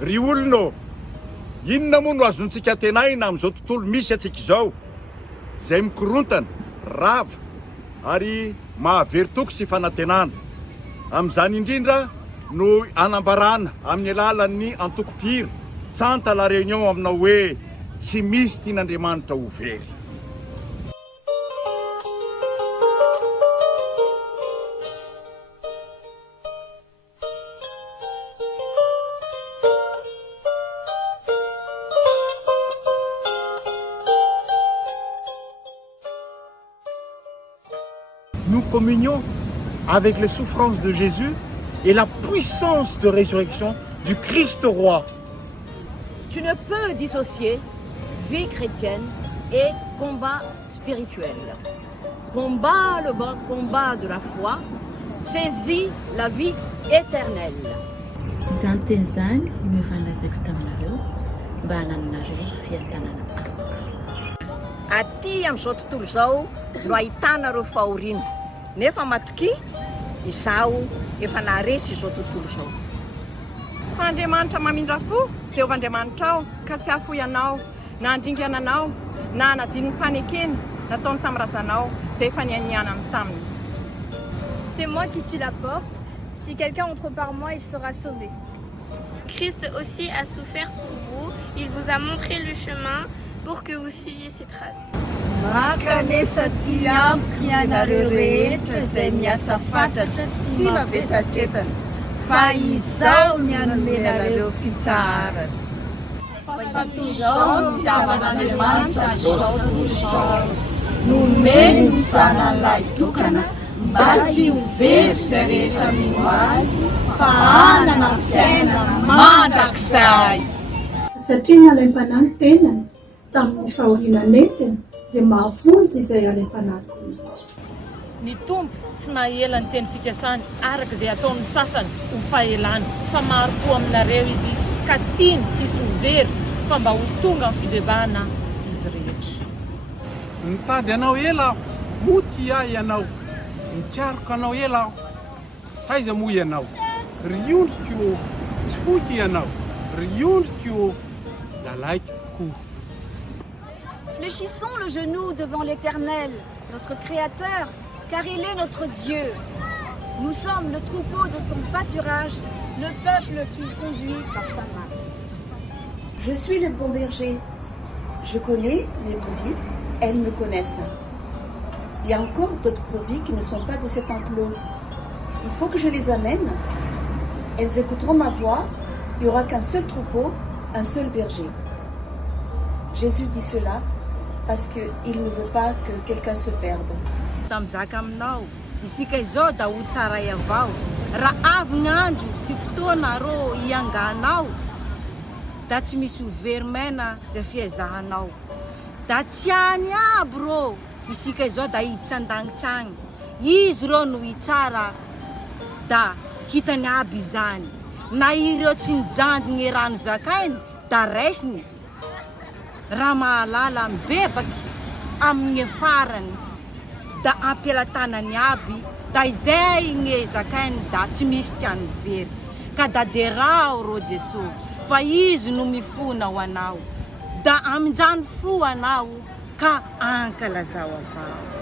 ry olona inona moa no azontsika tenaina amin'izao tontolo misy atsika izao izay mikorontana rava ary mahavery-toko sy fanantenana amin'izany indrindra no anambarana amin'ny alalan'ny antoko-pira tsanta la réunion aminao hoe tsy misy tian'Andriamanitra ho very. Nous communions avec les souffrances de Jésus et la puissance de résurrection du Christ roi. Tu ne peux dissocier vie chrétienne et combat spirituel. Combat le bon combat de la foi, saisis la vie éternelle. Izany teny izany no efa nolazaiko taminareo mba hananareo fiantanana Aty amin'izao tontolo izao no ahitana ireo fahoriana. Nefa matoki izaho efa naharesy izao tontolo izao. Fa Andriamanitra mamindra fo, Jehovah Andriamanitra ao ka tsy hafoy anao, na handringana anao, na hanadiny ny fanekeny nataony tamin'ny razanao izay efa nianiana amin'ny taminy. C'est moi qui suis la porte. Si quelqu'un entre par moi, il sera sauvé. Christ aussi a souffert pour vous. Il vous a montré le chemin pour que vous suiviez ses traces. Makanesa ty amiko ianareo rehetra izay miasa fantatra sy mavesatretana fa izao ny anomenareo fitsarana. Izao no fitiavan'Andriamanitra izao tontolo izao. Nomeny ny zanan'ilay tokana mba sy ho very izay rehetra mino azy fa hanana fiainana mandrakizay. Satria nalaim-panahy tenany tamin'ny fahoriana netiny dia mahavonjy izay alaim-panahiko izy. Ny tompo tsy mahela ny teny fikasany araka izay ataon'ny sasany ho fahelana fa maro koa aminareo izy ka tiany hisy ho very fa mba ho tonga amin'ny fivavahana izy rehetra. Nitady anao ela aho, moty ahy ianao, nikaroka anao ela aho, taiza moa ianao, riondriko tsy foky ianao, riondriko lalaiko tokoa. Fléchissons le genou devant l'Éternel, notre Créateur, car il est notre Dieu. Nous sommes le troupeau de son pâturage, le peuple qu'il conduit par sa main. Je suis le bon berger. Je connais mes brebis, elles me connaissent. Il y a encore d'autres brebis qui ne sont pas de cet enclos. Il faut que je les amène. Elles écouteront ma voix. Il n'y aura qu'un seul troupeau, un seul berger. Jésus dit cela parce qu'il ne veut pas que quelqu'un se perde. Tamizaka aminao, isika izao da ho tsaray avao. Raha avy ny andro sy fotoana rô ianganao, da tsy misy ho verimena izay fiezahanao. Da tiany aby rô, isika izao da hiditra an-dangitsagny. Izy rô no hitsara da hitany aby izany. Na ireo tsy nijanjy ny rano zakainy da raisiny. Raha mahalala mibebaky amin'ny farany da ampelantanany aby da izay ny zakainy da tsy misy tiany very. Ka da derao rô Jesosy fa izy no mifona ho anao da amin'izany fo anao ka ankalazao avao.